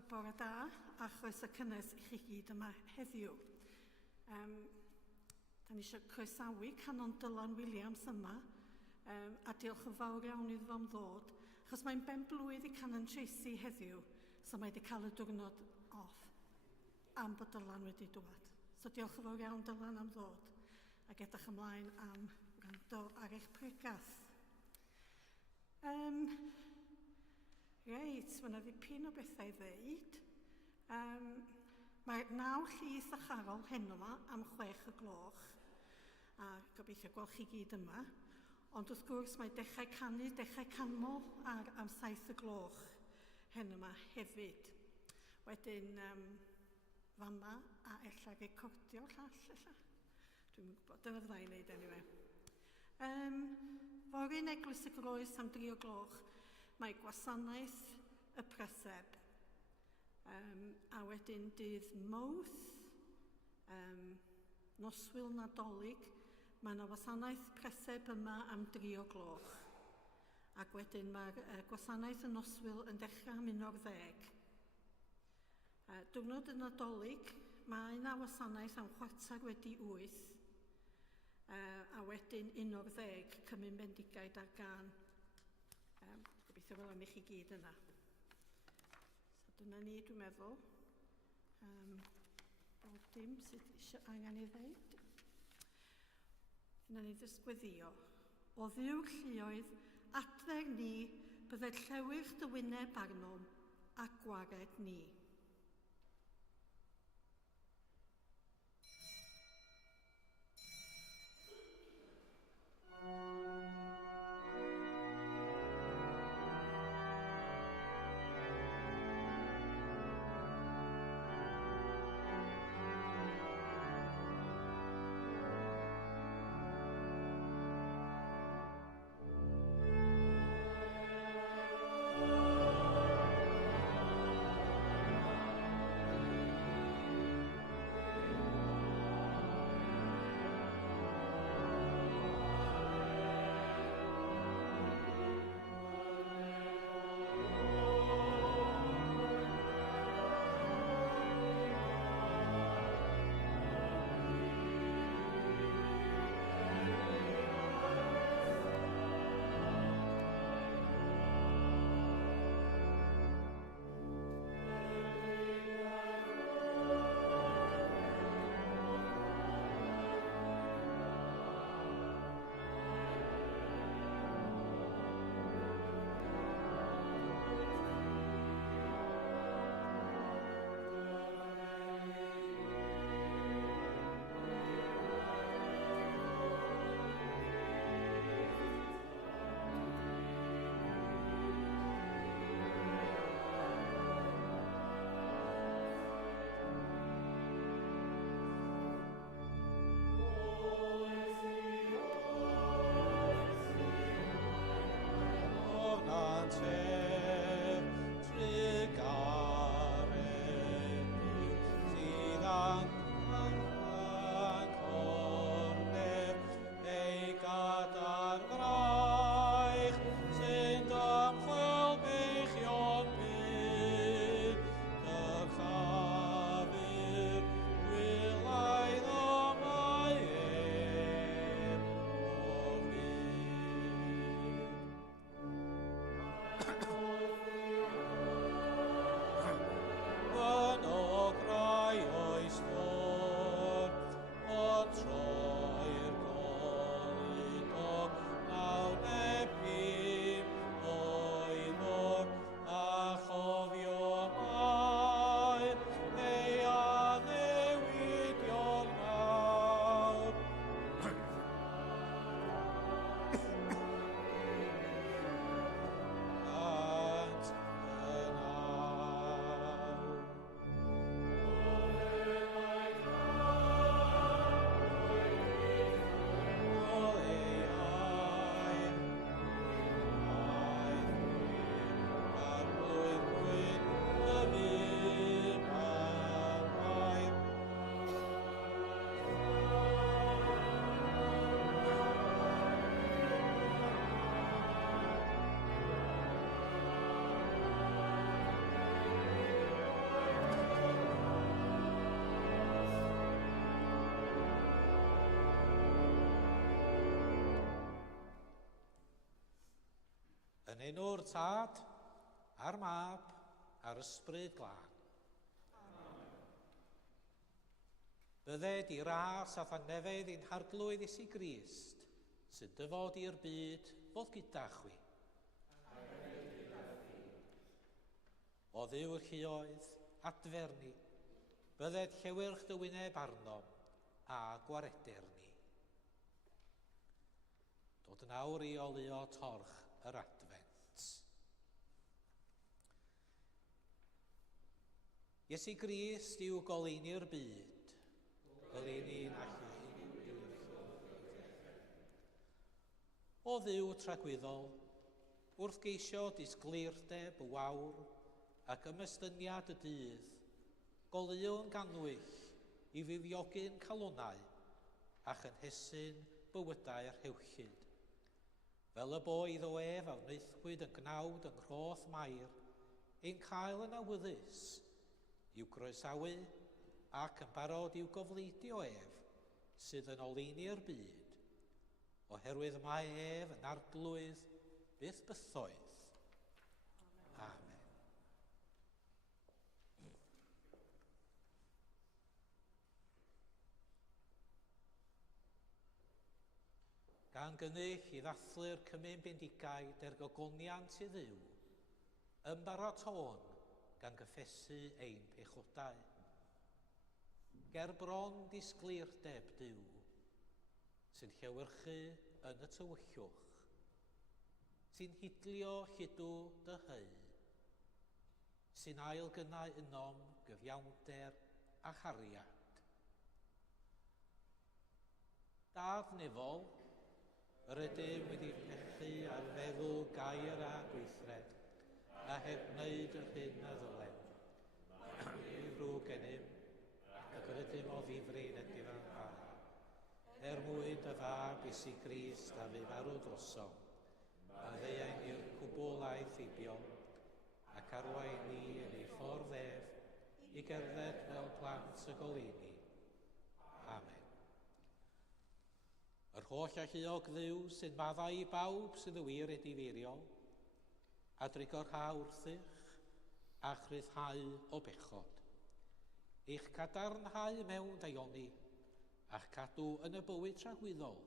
Wel, bore da, a chroeso cynnes i chi gyd yma heddiw. Da ni eisiau croesawu Canon Dylan Williams yma, a diolch yn fawr iawn iddo am ddod, achos mae'n ben blwydd i Canon Tracy heddiw, so mae wedi cael y diwrnod off am bod Dylan wedi dŵad. So diolch yn fawr iawn Dylan am ddod, ac edrych ymlaen am gwrando ar eich pregath. Reit, mae yna ddipyn o bethau i ddeud. Mae 9 llys a charol heno yma am 6:00, a gobeithio gweld chi gyd yma. Ond wrth gwrs mae dechrau canmol am 7:00 heno yma hefyd. Wedyn, fama a ella recordio llall, ella. Dwi'n gwybod, dyna fydda i'n neud anyway. Fory'n Eglwys y Groes am 3:00, mae gwasanaeth y preseb. A wedyn dydd Mawrth, noswyl Nadolig, mae yna wasanaeth preseb yma am 3:00. Ac wedyn mae'r gwasanaeth y noswyl yn dechrau am 11:10. Diwrnod y Nadolig, mae yna wasanaeth am 7:15. A wedyn 11:10, cymryd bendigaid ar gan. Gobeithio fel am i chi gyd yna. So dyna ni, dwi'n meddwl. Bob dim sydd eisiau angen i ddeud. Dyna ni ddysgwyddio. O ddiw lluoedd, adfer ni, byddai'r llewyrch dy wyneb arnom a gwared ni. Yn enw'r Tad, a'r Mab, a'r Ysbryd Glân. Bydded i ras a thanefedd i'n harglwydd Iesu Grist, sy'n dyfod i'r byd fod gyda chwi. O ddiw'r lluoedd, adferni, bydded llewyrch dy wyneb arnom a gwaredur ni. Dod yn awr i olio torch yr advent. Iesu Grist yw goleini'r byd, goleini'n allu. O ddiw tragwyddol, wrth geisio disgleirdeb y wawr ac ymystyniad y dydd, goleuon ganwyll i fuddiogyn calonau a chynhesyn bywydau'r rhewllyd. Fel y boedd o ef a wnaethpwyd yn gnawd yng Nghroth Mair, ein cael yn awyddus i'w groesawu ac yn barod i'w gofleidio ef sydd yn oleini'r byd, oherwydd mae ef yn arglwydd byth bythoedd. Amen. Gan gynnych i ddathlu'r cymyn bendigaid er gogoniant i ddiw, ymbaratôn gan gyffesu ein pechodau. Ger bron disgleirdeb Duw, sy'n llewyrchu yn y tywyllwch, sy'n hidlio lludw dy hau, sy'n ailgynnau ynom gyfiawnder a chariad. Dad nefol, yr ydym wedi pechu ar feddwl gair a gweithred, a heb wneud yr hyn a ddylen. Mae'n rhw gennym, ac yr ydym o ddifrin ydy fan par. Mwyn dy fab Iesu Grist a fe marw droso, a ddeuain i'r cwbolaeth eibio, ac arwain ni yn ei ffordd ef i gerdded fel plant y goleini. Amen. Yr holl alluog Dduw sy'n maddau i bawb sydd y wir ei difeiriol, a drigor ha wrthych a chryddhau o bechod. Eich cadarnhau mewn daioni a'ch cadw yn y bywyd tragwyddol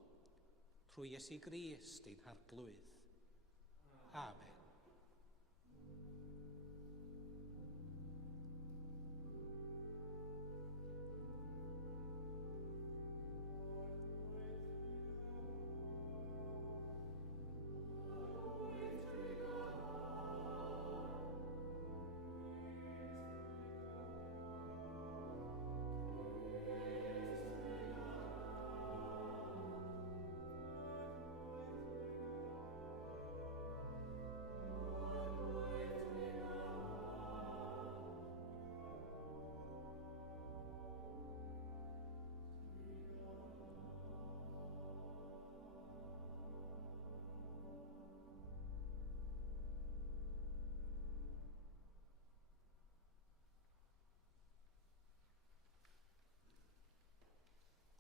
trwy Iesu Grist ein harglwydd. Amen.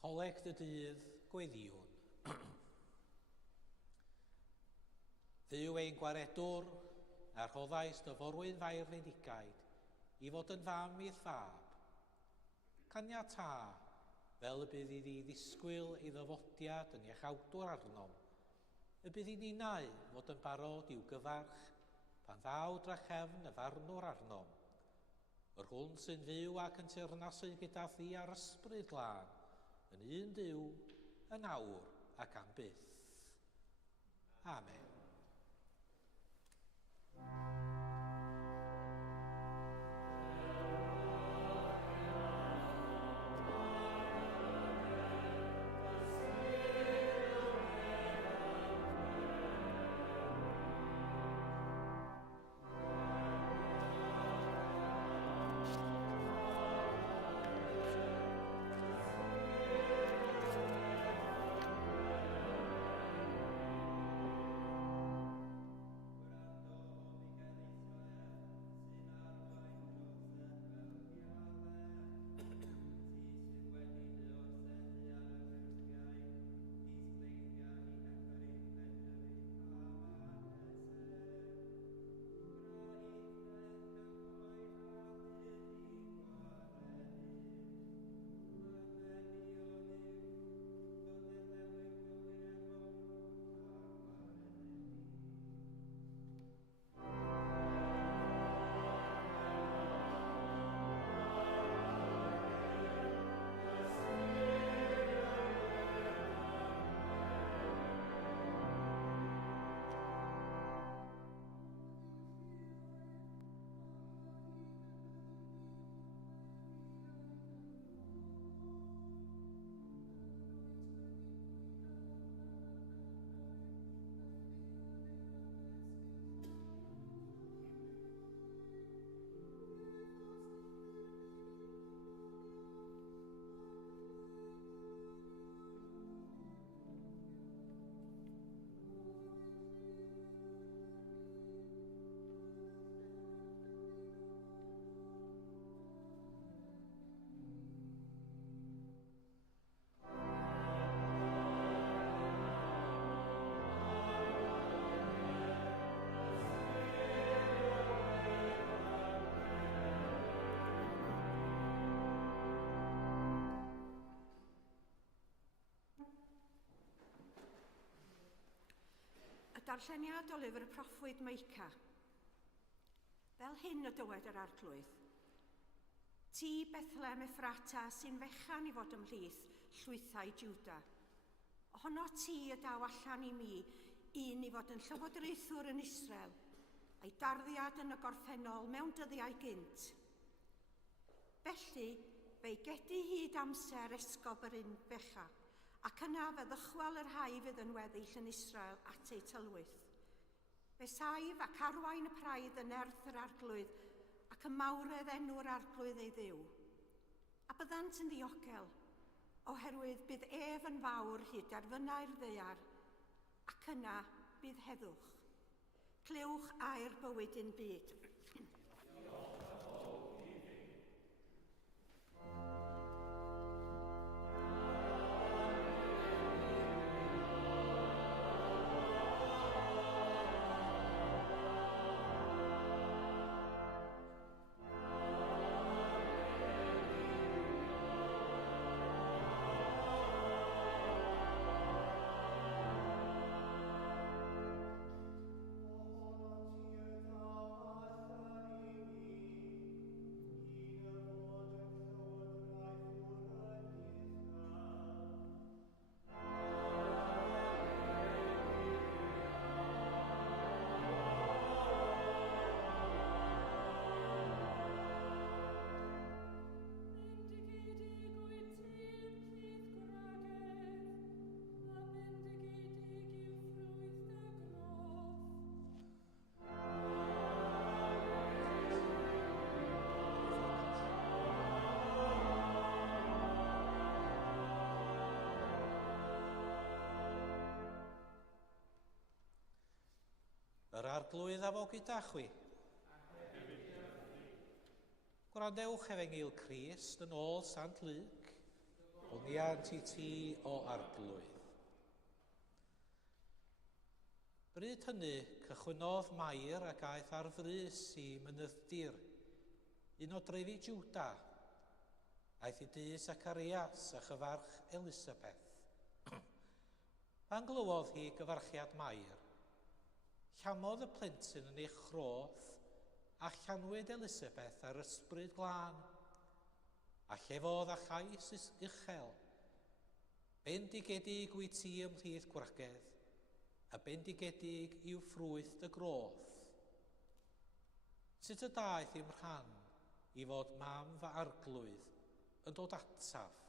Coleg dy dydd gweddiwn. Dduw ein gwaredwr a rhoddais dy forwyn fair fendigaid i fod yn fam i'r fab. Caniata fel y bydd iddi ddisgwyl ei ddyfodiad yn iachawdwr arnom, y bydd i ninau fod yn barod i'w gyfarch pan ddaw drachefn y farnwr arnom. Yr hwn sy'n fyw ac yn teyrnasu gyda thi ar ysbryd glân, yn un Duw, yn awr ac am byth. Amen. Darlleniad o lyfr y proffwyd Meica. Fel hyn y dywed yr arglwydd. Ti Bethlehem Ephrata sy'n fechan i fod ymhlith llwythau Jwda. Ohono ti y daw allan i mi, un i fod yn llywodraethwr yn Israel, a'i darddiad yn y gorffennol mewn dyddiau gynt. Felly, fe gedi hyd amser esgob yr un becha, ac yna fe ddychwel yr rhai fydd yn weddill yn Israel at ei tylwyth. Fe saif ac arwain y praidd yn erth yr arglwydd, ac y mawredd enw'r arglwydd ei ddiw. A byddant yn ddiogel, oherwydd bydd ef yn fawr hyd derfynau'r ddaear, ac yna bydd heddwch. Clywch air bywyd yn byd. Yr arglwydd a fo gyda chwi. Gwrandewch Efengyl Crist yn ôl Sant Luc, honiant i ti o arglwydd. Bryd hynny cychwynodd Mair ac aeth ar frys i mynydddir, un o drefi Jwda, aeth i dŷ Zacarias a chyfarch Elisabeth. Pan glywodd hi gyfarchiad Mair, llamodd y plentyn yn ei chroth a llanwyd Elisabeth ar ysbryd glân, a llefodd a chais uchel. Bendigedig wyt ti ymhlith gwragedd, a bendigedig yw ffrwyth dy groth. Sut y daeth i'm rhan i fod mam fy arglwydd yn dod ataf?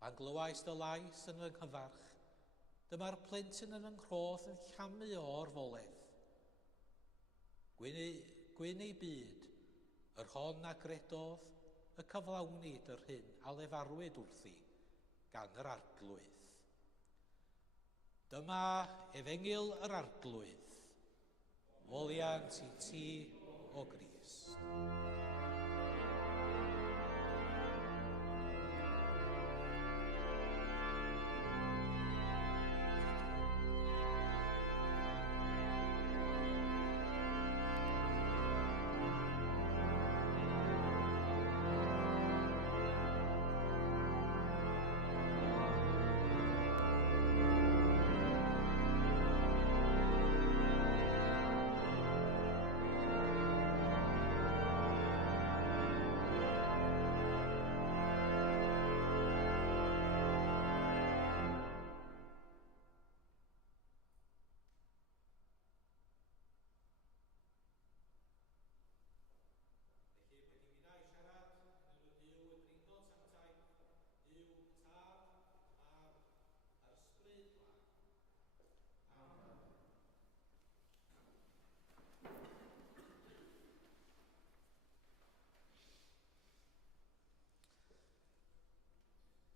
Pan glywais dy lais yn fy nghyfarch, dyma'r plentyn yn nghroth yn llamu o'r foledd. Gwyn ei byd, yr hon a gredodd y cyflawnid yr hyn a lefarwyd wrthi gan yr arglwydd. Dyma Efengyl yr arglwydd, oliant i ti o Grist.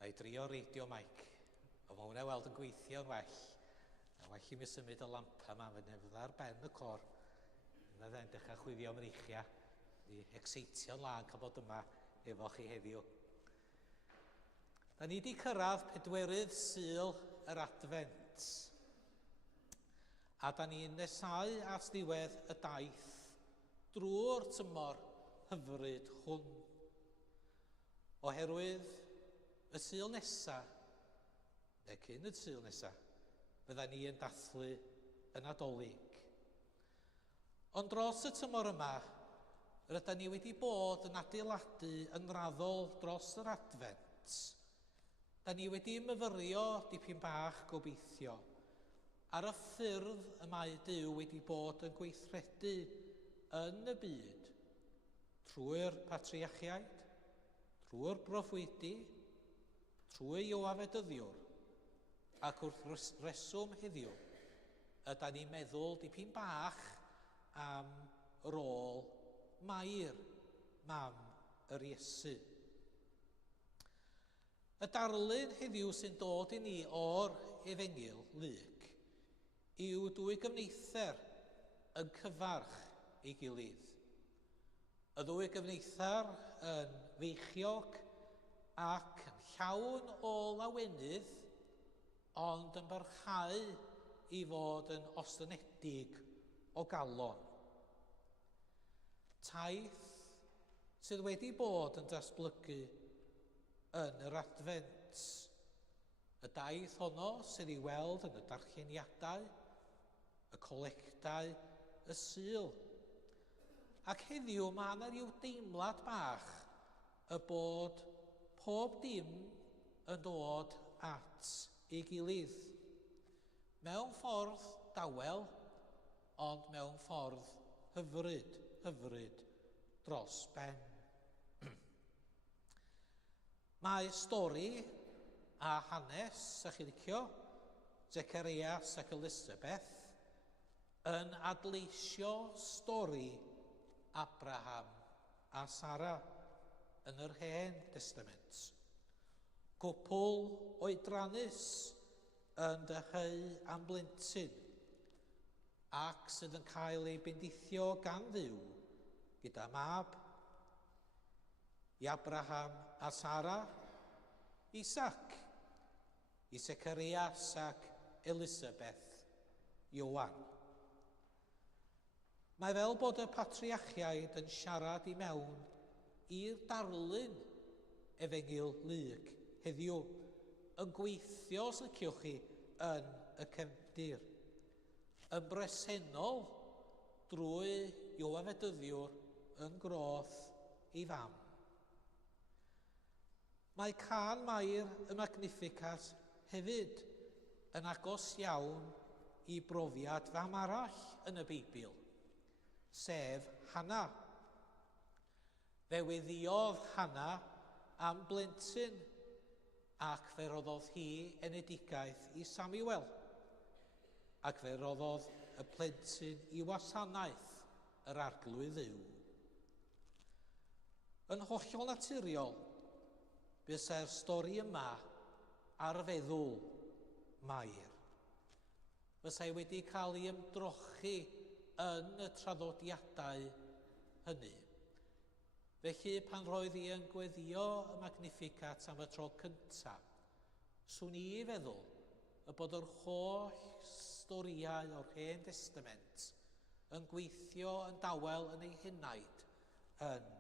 A'i drio radio mic. O mae hwnna weld yn gweithio'n well. A well i mi symud y lampa yma fyny fydda'r ben y cor. Yna dde'n dechrau chwifio mreichia. Di exeitio'n lan cael bod yma efo chi heddiw. Da ni wedi cyrraedd pedwerydd Sul yr Advent. A da ni'n nesau at ddiwedd y daith drwy'r tymor hyfryd hwn. Oherwydd y Sul nesa, neu cyn y Sul nesa, bydda ni yn dathlu yn Nadolig. Ond dros y tymor yma, rydyn ni wedi bod yn adeiladu yn raddol dros yr Advent. Da ni wedi myfyrio dipyn bach gobeithio ar y ffyrdd y mae Duw wedi bod yn gweithredu yn y byd trwy'r patriachiaid, trwy'r proffwydi, trwy Ioafedyddiwr, ac wrth reswm heddiw, yda ni'n meddwl dipyn bach am rôl Mair, mam yr Iesu. Y darlun heddiw sy'n dod i ni o'r Efengyl Luc yw dwy gyfneither yn cyfarch ei gilydd. Y ddwy gyfneither yn feichiog ac yn llawn o lawenydd, ond yn barhau i fod yn ostynedig o galon. Taith sydd wedi bod yn datblygu yn yr Advent. Y daith honno sydd i weld yn y darlleniadau, y colectau, y Sul. Ac heddiw mae yna ryw deimlad bach y bod pob dim yn dod at ei gilydd. Mewn ffordd dawel, ond mewn ffordd hyfryd dros ben. Mae stori a hanes, a chi licio, Zecharias ac Elizabeth yn adleisio stori Abraham a Sara yn yr Hen Testament. Cwpl oedrannus yn dyheu am blentyn ac sydd yn cael ei bendithio gan Dduw gyda mab, i Abraham a Sara, Isaac, i Zecharias ac Elizabeth Ioan. Mae fel bod y patriachiaid yn siarad i mewn i'r darlun Efengyl Luc heddiw, yn gweithio, os liciwch chi, yn y cefndir, yn bresennol drwy Ioafedyddiwr yn groth ei fam. Mae Can Mair y Magnificat hefyd yn agos iawn i brofiad fam arall yn y Beibl, sef Hana. Fe weddiodd Hana am blentyn ac fe roddodd hi enedigaeth i Samuel, ac fe roddodd y plentyn i wasanaeth yr arglwydd Dduw. Yn hollol naturiol, bysa'r stori yma ar feddwl Mair. Bysai wedi cael ei ymdrochi yn y traddodiadau hynny. Felly pan roedd hi yn gweddio y Magnificat am y tro cyntaf, swn i feddwl y bod yr holl storiau o'r Hen Testament yn gweithio yn dawel yn ei hunaid yn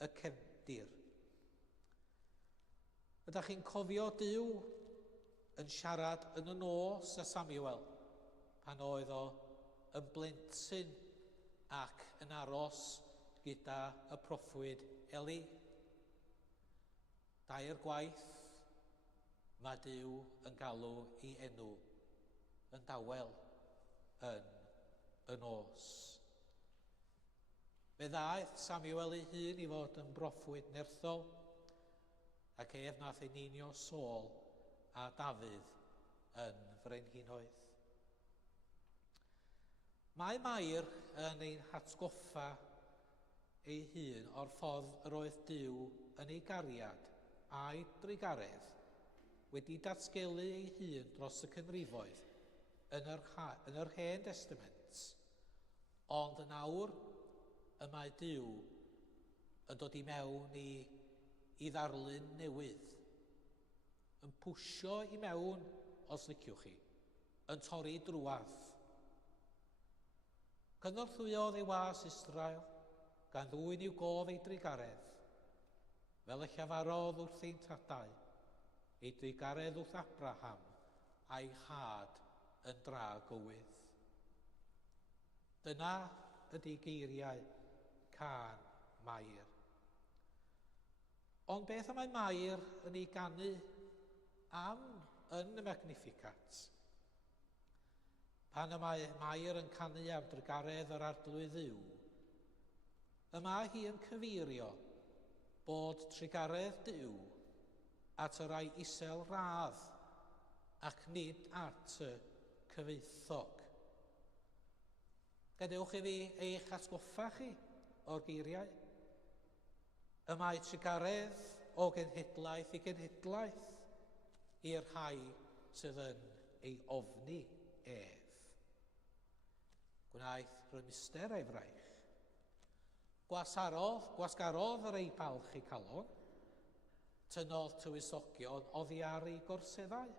y cefndir. Ydych chi'n cofio Duw yn siarad yn y nos â Samuel pan oedd o yn blentyn ac yn aros gyda y proffwyd Eli? Dair gwaith mae Duw yn galw ei enw yn dawel yn y nos. Fe ddaeth Samuel ei hun i fod yn broffwyd nerthol, ac ef nath ei ninio Saul a Dafydd yn frenhinoedd. Mae Mair yn ein hatgoffa ei hun o'r ffordd yr oedd Duw yn ei gariad a'i drigaredd wedi datgelu ei hun dros y cynrifoedd yn yr Hen Testament, ond yn awr y mae Duw yn dod i mewn i ddarlun newydd, yn pwsio i mewn, os liciwch chi, yn torri drwadd. Cynorthwyodd ei was Israel, gan ddwyn i'w gof ei drigaredd, fel y llafarodd wrth ein tadau, ei drigaredd wrth Abraham a'i had yn dra gywydd. Dyna ydy geiriau Cân Mair. Ond beth y mae Mair yn ei ganu am yn y Magnificat? Pan y mae Mair yn canu am drygaredd yr arglwydd Dduw, yma hi yn cyfeirio bod trigaredd Duw at y rai isel radd ac nid at y cyfoethog. Gadewch i fi eich atgoffa chi o'r geiriau. Y mae trigaredd o genhedlaeth i genhedlaeth i'r rhai sydd yn ei ofni ef. Gwnaeth rymister ei fraich. Gwasgarodd yr ei balch ei calon, tynnodd tywysogion oddi ar ei gorseddau,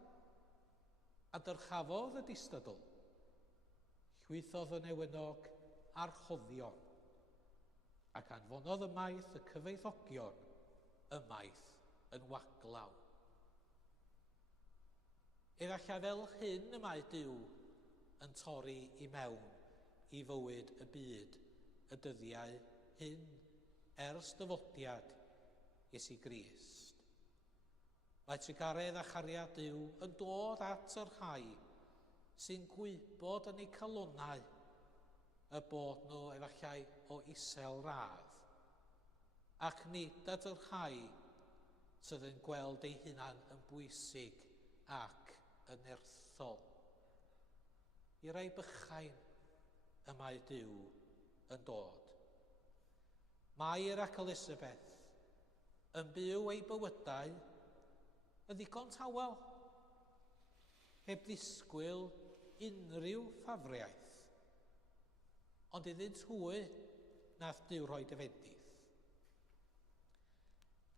a dyrchafodd y distydl, llwythodd y newynog a'r choddion, ac anfonodd ymaith y cyfoethogion ymaith yn waglaw. Efallai fel hyn y mae Duw yn torri i mewn i fywyd y byd y dyddiau hyn ers dyfodiad Iesu Grist. Mae trigaredd a chariad Duw yn dod at yr rhai sy'n gwybod yn eu calonnau y bod nhw efallai o isel radd, ac nid at yr rhai sydd yn gweld eu hunan yn bwysig ac yn erthol. I rai bychain y mae Duw yn dod. Mair ac Elizabeth yn byw eu bywydau yn ddigon tawel, heb ddisgwyl unrhyw ffafriaeth, ond iddynt hwy nath Duw roi defendith.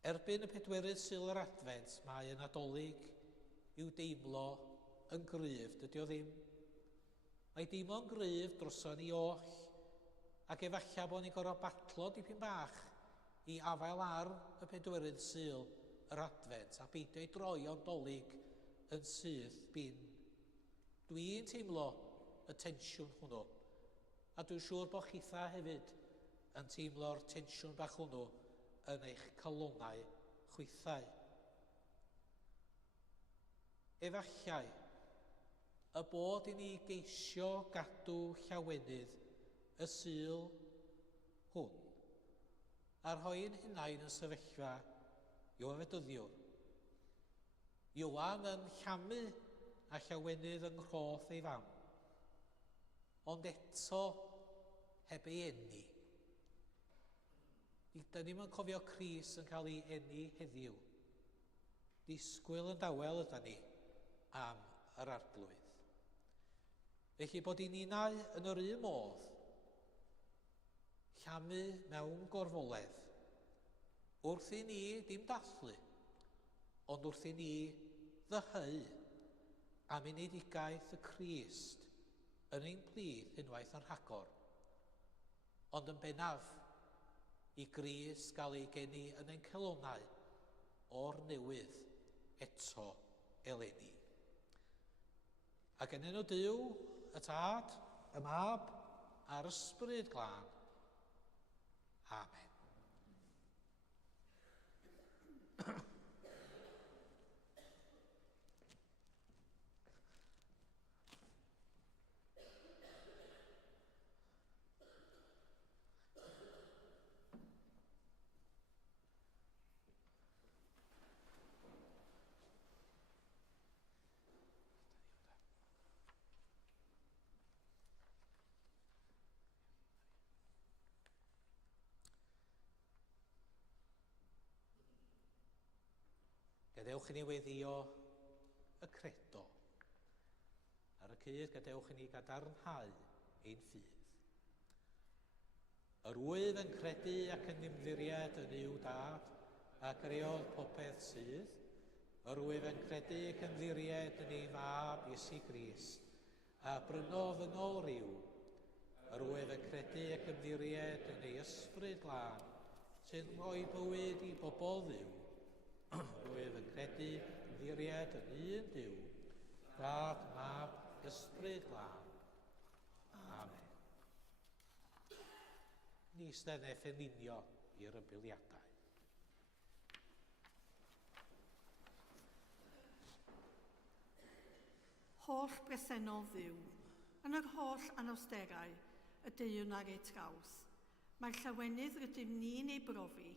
Erbyn y pedwerydd Sul yr Advent, mae yn Nadolig i'w deimlo yn gryf, dydy o ddim. Mae deimlo'n gryf droson ni oll, ac efallai bod ni'n gorfod batlo dipyn bach i afael ar y pedwerydd Sul yr Advent a beidio ei droi o'n dolyg yn syth bin. Dwi'n teimlo y tensiwn hwnnw, a dwi'n siŵr bod chitha hefyd yn teimlo'r tensiwn bach hwnnw yn eich calonnau chwithau. Efallai y bod i ni geisio gadw llawenydd y Sul hwn, a rhoi'n hunain yn sefyllfa Iowefedyddiwr. Ioan yn llamu a llawenydd yng nghroth ei fam, ond eto heb ei eni. Da ni'n cofio Cris yn cael ei eni heddiw. Disgwyl yn dawel ydyn ni am yr arglwydd. Felly bod i'n unau yn yr un modd, llamu mewn gorfoledd, wrth i ni dim dathlu, ond wrth i ni ddyhau am unedigaeth y Crist yn ein plith unwaith yn rhagor, ond yn bennaf i Grist gael ei geni yn ein celonnau o'r newydd eto eleni. Ac yn enw Duw, y Tad, y Mab, a'r Ysbryd Glân. Amen. Gadewch i ni weddio y credo. Ar y cyd gadewch i ni gadarnhau ein ffydd. Yr wyf yn credu ac yn ymddiried yn i'w dad a greodd popeth sydd. Yr wyf yn credu ac yn ymddiried yn ei mab Iesu Grist a brynodd yn ôl ryw. Yr wyf yn credu ac yn ymddiried yn ei Ysbryd Glân sy'n rhoi bywyd i bobl Dduw. Rwyf yn credu ymddiried yn un Duw, Dad, Mab ysbryd glân. Amen. Ni stenneth yn unio i'r ymbiliadau. Holl bresennol ddiw, yn yr holl anawsterau y deuwn ar ei traws, mae'r llawenydd rydym ni'n ei brofi,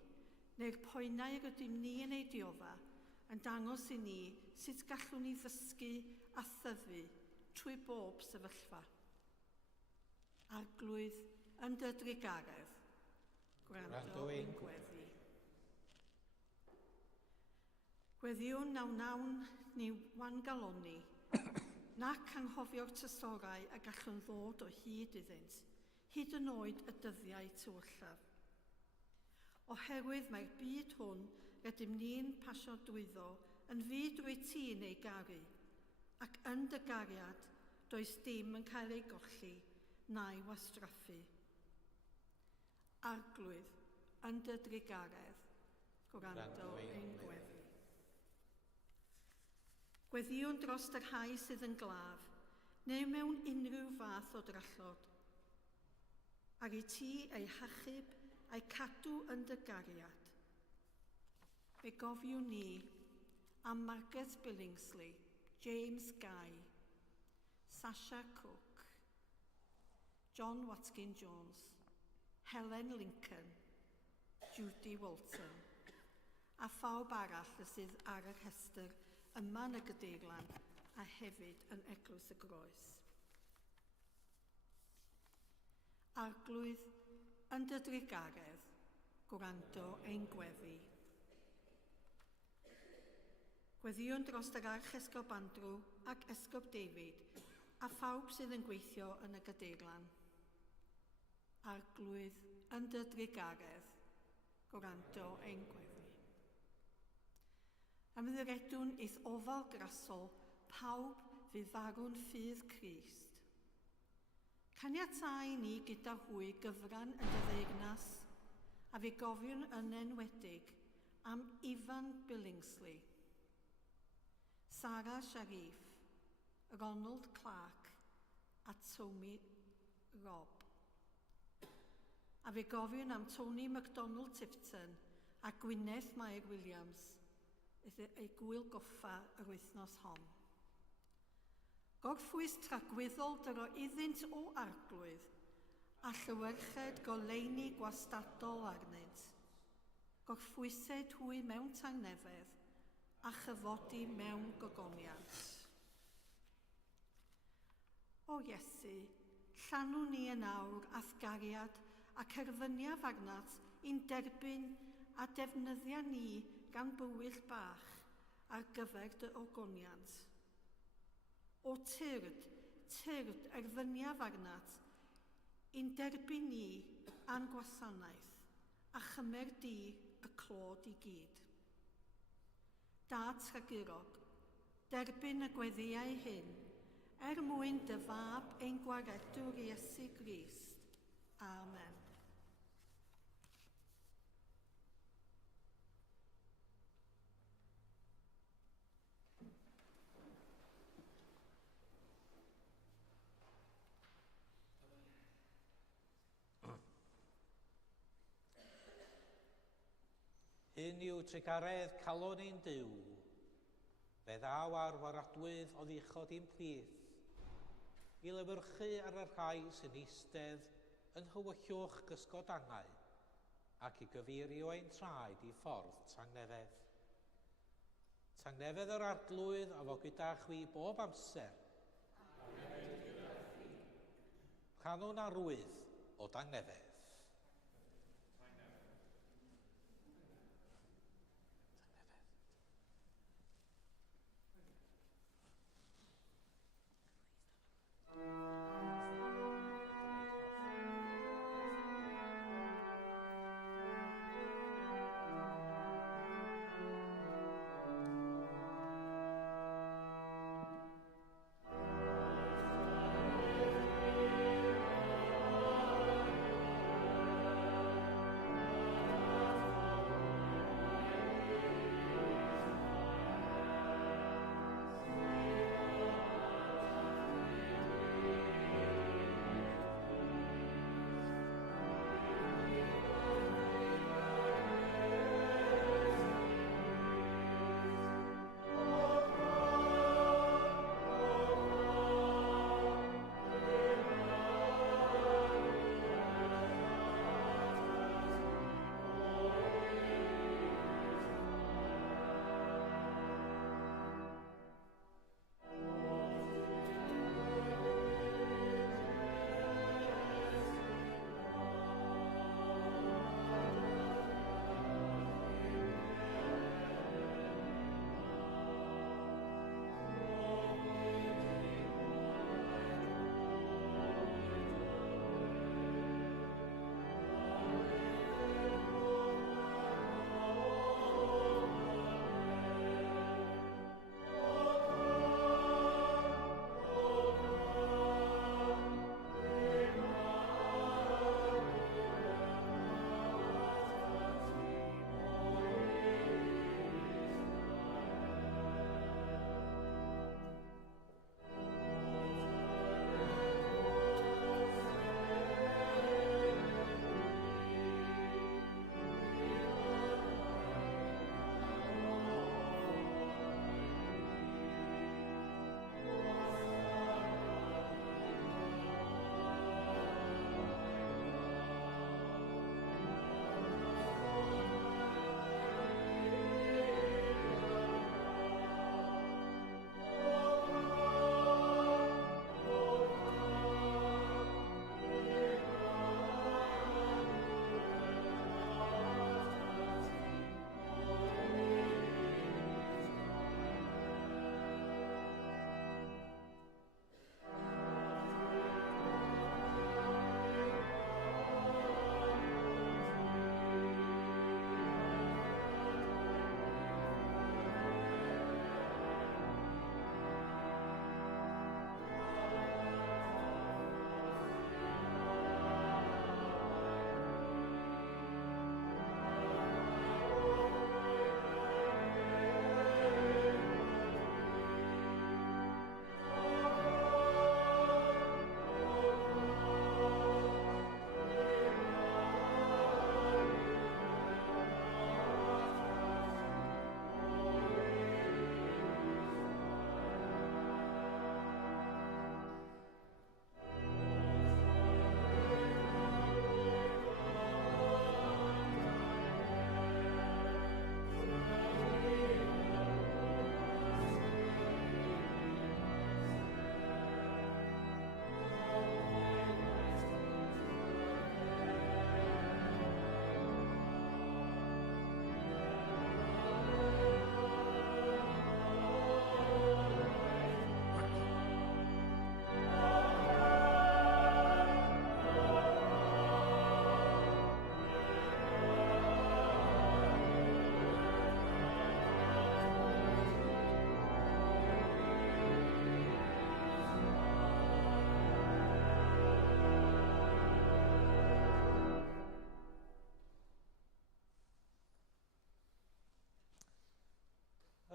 neu'r poenau rydym ni yn ei diodda, yn dangos i ni sut gallwn ni ddysgu a thyfu trwy bob sefyllfa. Arglwydd yn dy drigaredd, gwrando ein gweddi. Gweddiwn nawn ni wangaloni, nac anghofio'r tysorau a gallwn ddod o hyd iddynt, hyd yn oed y dyddiau tywyllaf. Oherwydd mae'r byd hwn rydym ni'n pasio drwyddo yn fyd rwy ti'n ei garu, ac yn dy gariad does dim yn cael ei golli na'i wastraffu. Arglwydd yn dy drigaredd, gwrando ein gweddi. Gweddiwn dros yr rhai sydd yn glaf, neu mewn unrhyw fath o drallod. Ac i ti ei hachub a'i cadw yn dy gariad. Fe gofiwn ni am Margaret Billingsley, James Guy, Sasha Cook, John Watkin Jones, Helen Lincoln, Judy Walton, a phawb arall sydd ar y rhestr yma yn y Gadeirlan a hefyd yn Eglwys y Groes. Arglwydd yn dy drigaredd, gwrando ein gweddi. Gweddiwn dros yr Arch Esgob Andrew ac Esgob David a phawb sydd yn gweithio yn y Gadeirlan. Arglwydd yn dy drigaredd, gwrando ein gweddi. Ymddiredwn eith ofal grasol pawb fydd farw'n ffydd Crist. Caniatáu ni gyda hwy gyfran yn dy ddeugnas a fe gofiwn yn enwedig am Ifan Billingsley, Sarah Sharif, Ronald Clark a Tommy Robb. A fe gofiwn am Tony MacDonald Tipton a Gwyneth Mair Williams, ei gwyl goffa yr wythnos hon. Gorffwys tragwyddol dyro iddynt o arglwydd a llywyrched goleuni gwastadol arnynt. Gorffwysed hwy mewn tangnefedd a chyfodi mewn gogoniant. O Iesu, llanw ni yn awr athgariad a cerfyniaf arnat i'n derbyn a defnyddia ni gan bywyll bach ar gyfer dy ogoniant. O tyrd erfyniaf arnat i'n derbyn ni a'n gwasanaeth a chymer di y clod i gyd. Dad Tragurog, derbyn y gweddiau hyn mwyn dy fab ein gwaredwr Iesu Grist. Amen. Hyn yw trigaredd calon ein Duw, fe ddaw ar waradwydd o ddichod i'n plith, i lefyrchu ar y rhai sy'n eistedd yn hywyllwch gysgodangau ac i gyfeirio ein traed i ffordd tangnefedd. Tangnefedd yr arglwydd a fo gyda chwi bob amser. Chanwn arwydd o dangnefedd.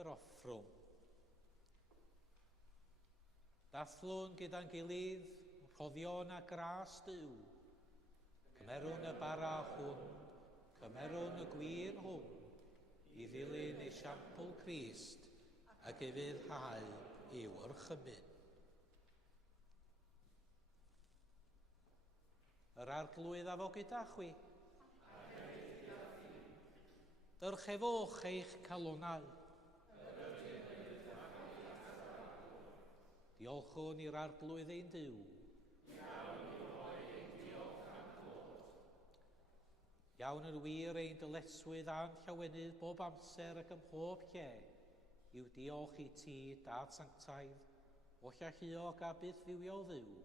yr offrwm. Dathlwn gyda'n gilydd rhoddion a gras Duw. Cymerwn y bara hwn, cymerwn y gwir hwn, i ddilyn esiampl Crist ac i fyddhau i'w orchymyn. Yr arglwydd a fo gyda chwi. Dyrchefwch eich calonau. Diolchwn i'r arglwydd ein Duw. Iawn yn wir ein dyletswydd a'n llawenydd bob amser ac ym mhob lle yw diolch i ti, Dad Sanctaidd, o llalluog a byth fywiol ddiw,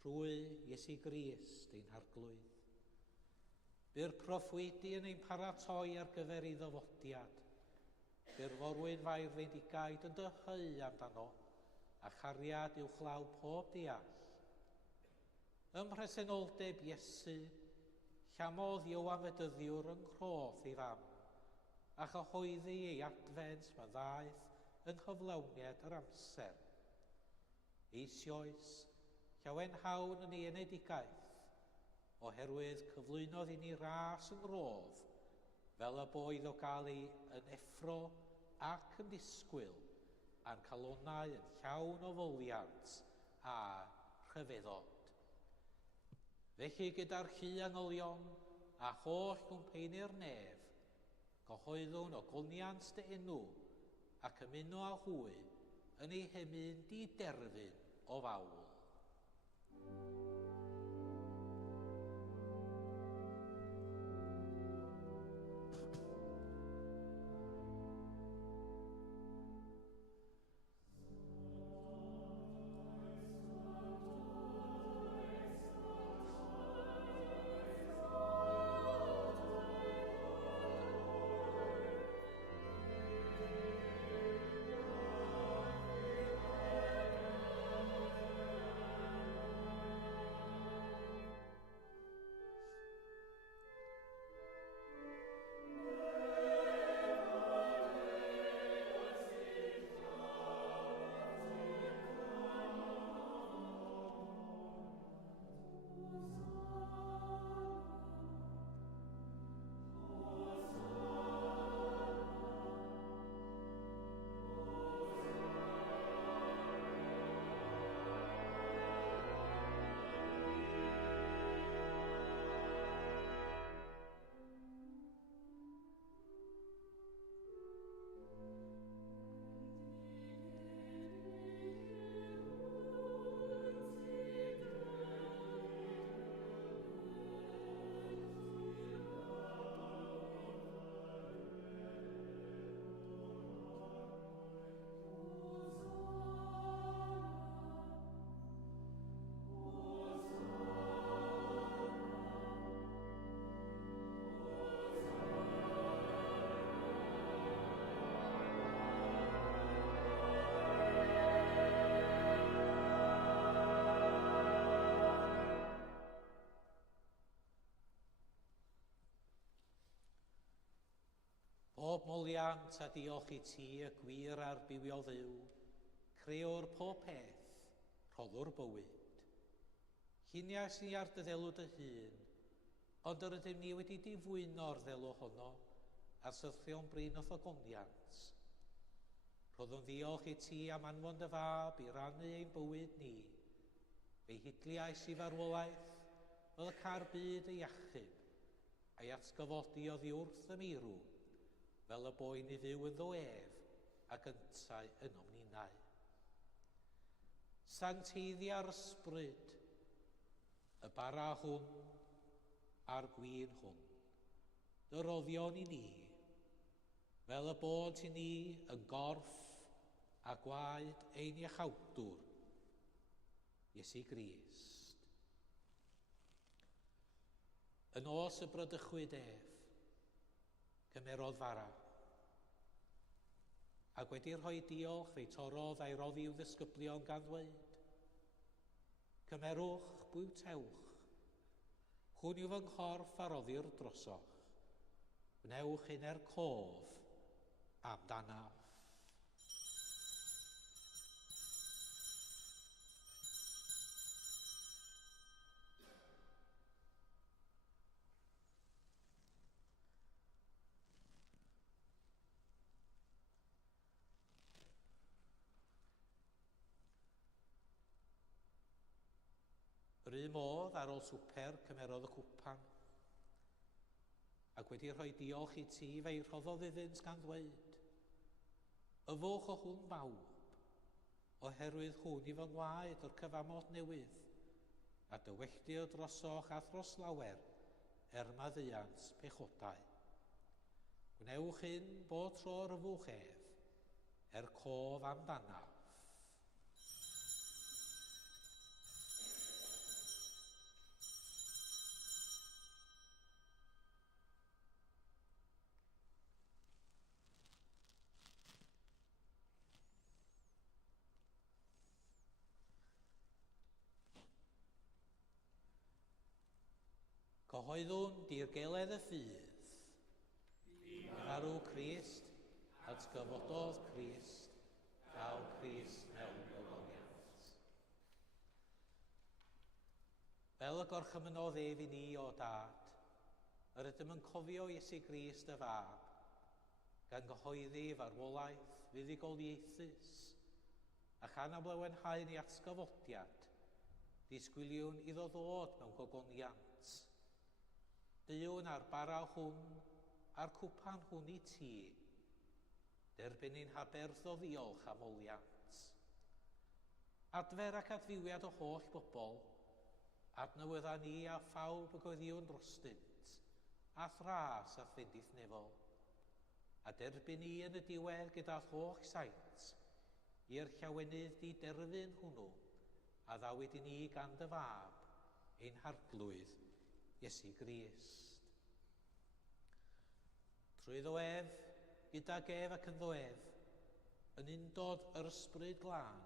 trwy Iesu Grist ein harglwydd. By'r proffwydi yn ein paratoi ar gyfer ei ddyfodiad. By'r forwyn fair fendigaid yn dyhau amdano, a chariad i'w chlaw pob deall. Ym mhresenoldeb Iesu, llamodd Ioan Fedyddiwr yn croth ei fam, a chyhoeddi ei adfent ma ddaeth yn chyflawniad yr amser. Eisoes, llawenhawn yn ei enedigaeth, oherwydd cyflwynodd i ni ras yn rodd, fel y boedd o gael ei yn effro ac yn disgwyl, a'n calonau yn llawn o foliant a rhyfeddod. Felly gyda'r lluniolion a holl gwmpeinir nef, cyhoeddwn o goniant dy enw ac ymuno â hwy yn ei hymyn di-derfyn o fawl. Pob moliant a diolch i ti y gwir a'r bywiol ddiw, creo'r pob peth, rhoddwr bywyd. Lluniau sy'n ar dy ddelw dy hun, ond yr ydym ni wedi difwyno'r ddelw honno ar syrthion brin o ffogoniant. Rhoddwn ddiolch i ti am anfon dy fab i rannu ein bywyd ni, fe'i hidliais i farwolaeth fel y car byd y iachub, a'i atgyfodi oddi wrth y meirw, fel y boen i fyw yn ddoef ac yntau yn omninau. Sancteiddia'r ysbryd, y bara hwn a'r gwyn hwn, dy roddion i ni, fel y bod i ni yn gorff a gwaed ein iachawdwr, Iesu Grist. Yn os y brydychwyd ef, cymerodd fara, ac wedi rhoi diolch fe'i torodd a'i roddi i'w ddisgyblion gan ddweud, cymerwch bwtewch, hwn yw fy nghorff a roddir drosoch, wnewch un cof amdanaf. Yr un modd ar ôl swper cymerodd y cwpan, ac wedi rhoi diolch i ti fe'i rhoddodd iddynt gan ddweud, yfwch o hwn bawb, oherwydd hwn i fy ngwaed o'r cyfamod newydd, a dywelldir drosoch a thros lawer maddeuant pechodau. Gwnewch hyn bob tro'r yfwch ef, cof amdanaf. Cyhoeddwn dirgeledd y ffydd. Arw Crist, atgyfododd Crist, gael Crist mewn gwyddoniaeth. Fel y gorchymynodd ef i ni o dad, yr ydym yn cofio Iesu Grist y fab, gan gyhoeddi farwolaeth fuddugoliaethus, a chan amlewenhau ni atgyfodiad, disgwyliwn iddo ddod mewn gogoniant. Dyw'n ar bara hwn, a'r cwpan hwn i ti, derbyn i'n haberth o ddiolch am oliant. Adfer ac adfiwiad o holl bobl, adnewydda ni a phawb y gweddiwn drostynt, a thras a phendithnefol, a derbyn ni yn y diwedd gyda holl saint, i'r llawenydd di derfyn hwnnw, a ddawyd i ni gan dy fab, ein harglwydd, Iesu Grist. Trwy ddwef, gyda gef ac yn ddwef, yn undod yr ysbryd glân,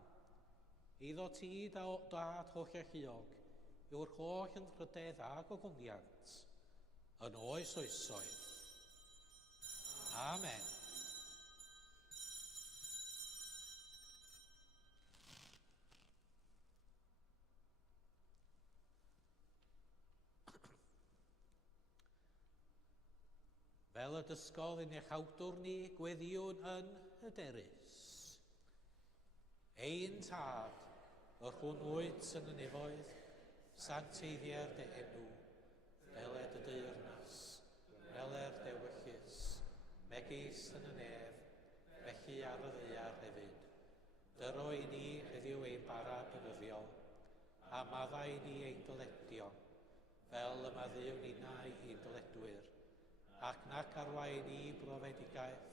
iddo ti dad holl a lluog, yw'r holl yn rhydedd a gogoniant, yn oes oesoedd. Amen. Fel y dysgodd yn eich awdwr ni, gweddiwn yn hyderus. Ein tad, yr hwn wyt yn y nefoedd, sancteiddiau'r dy enw, feled y deyrnas, feler dewyllus, megis yn y nef, felly ar y ddeiar hefyd. Dyro i ni heddiw ein bara bynyddiol, a maddau ni ein dyledion, fel y maddiwn ninnau ein dyledwyr, ac nac arwain ni brofedigaeth,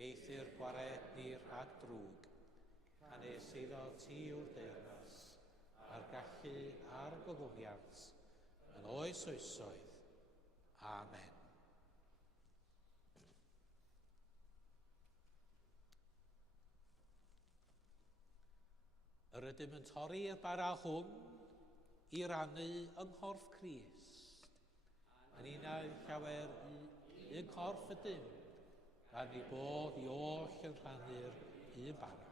eithir gwared ni rhag drwg. Hanes iddo ti yw'r deyrnas, a'r gallu a'r gogoniant, yn oes oesoedd. Amen. Yr ydym yn torri'r bara hwn i rannu yng nghorff Crist. Yn unau llawer un corff ydym, gan ei bod i oll yn rhannu'r un bara.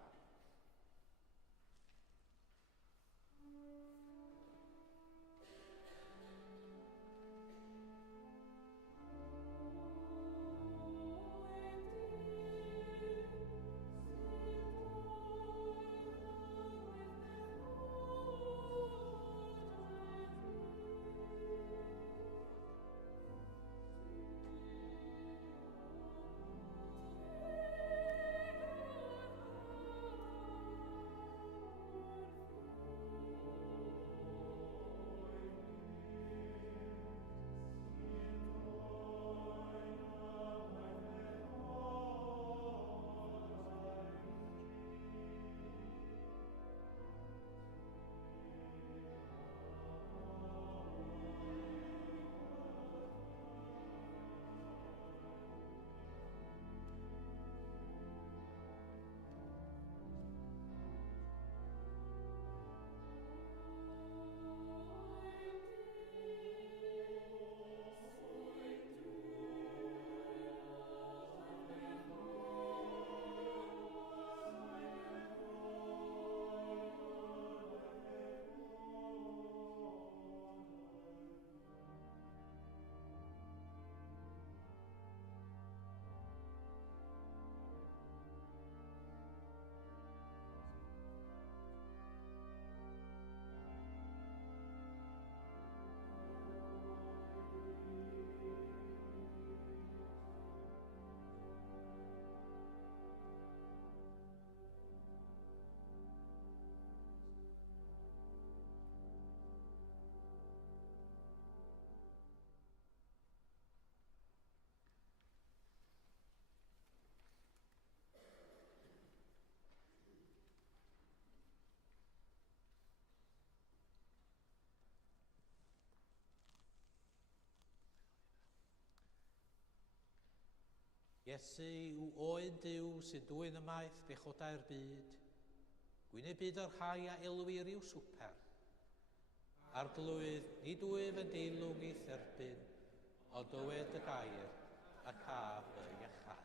Iesu yw oen Dyw sy'n dwy'n ymaith bechodau'r byd. Gwyn y byd o'r chai a elwir i'w swper. Arglwydd nid wyf yn deilwng ei therbyn, ond dywed y gair a caf y iachau.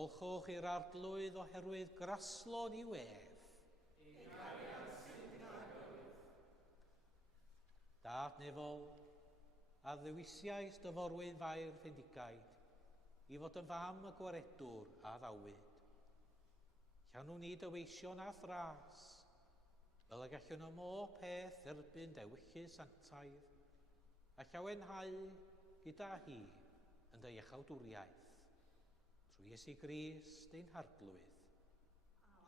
Diolchwch i'r arglwydd oherwydd graslon i wef. Dad nefol, a ddewisiais dyforwydd fair Fendigaid i fod yn fam y gwaredwr a ddawyd. Llawn ni dyweision a thras, fel y gallwn am o peth erbyn dewyllus antaidd, a llawenhau gyda hi yn dy iachawdwriaeth. Trwy Iesu Grist ein harglwydd.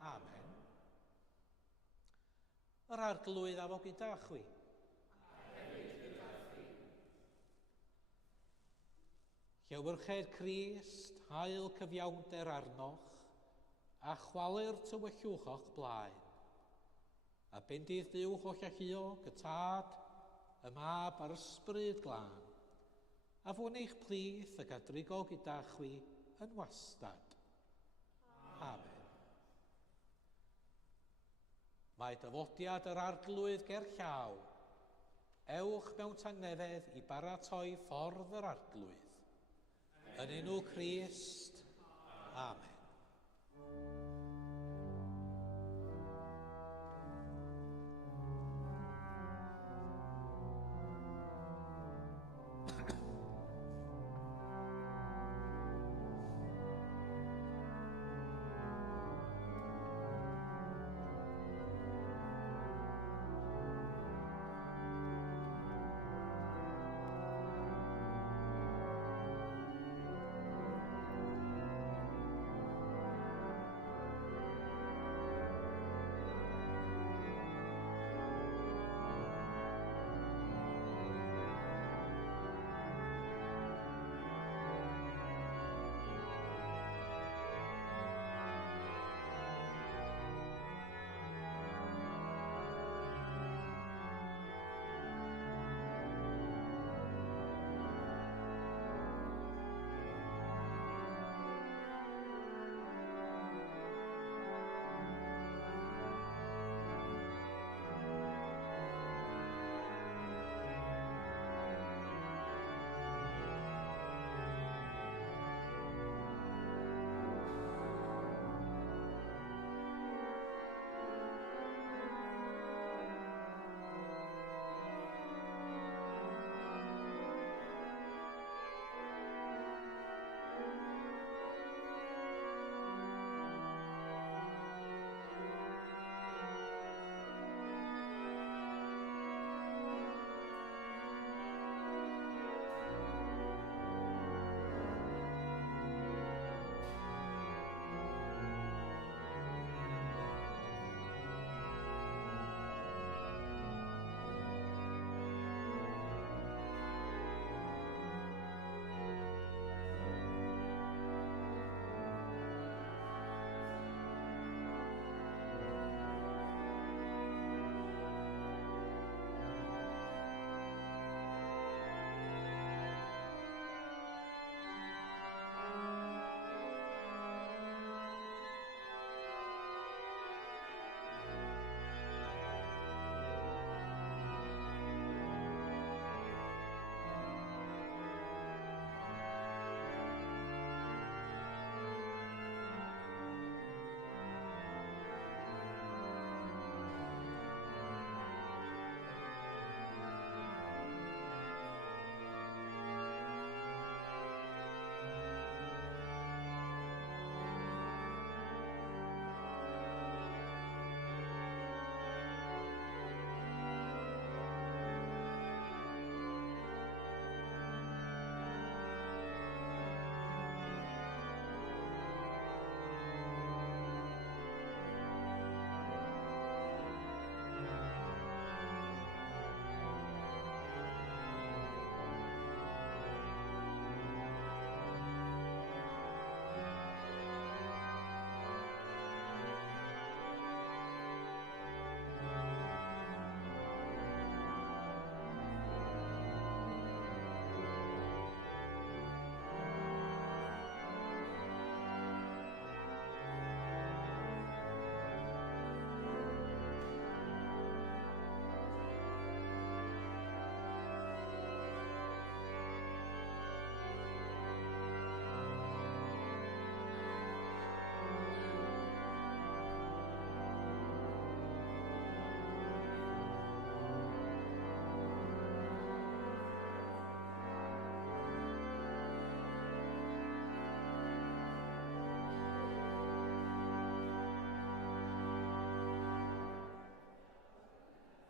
Amen. Yr arglwydd a fo gyda chwi. Llewyrched Crist, hael cyfiawnder arnoch, a chwalu'r tywyllwch o'ch blaen. A bendydd Dduwch o'ch achio, gytad, y mab a'r ysbryd glân, a fwn eich plith ac adrigo gyda chwi yn wastad. Amen. Mae dyfodiad yr arglwydd ger llaw. Ewch mewn tangnefedd i baratoi ffordd yr arglwydd. Yn enw Crist. Amen.